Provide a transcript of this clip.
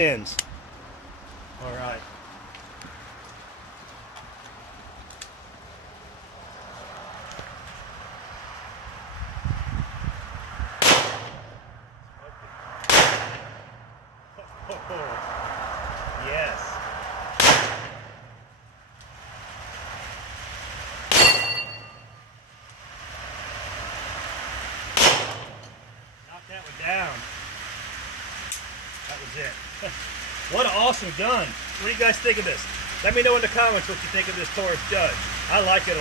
Ends. All right. Yes. Knock that one down. That was it. What an awesome gun. What do you guys think of this? Let me know in the comments what you think of this Taurus Judge. I like it a lot.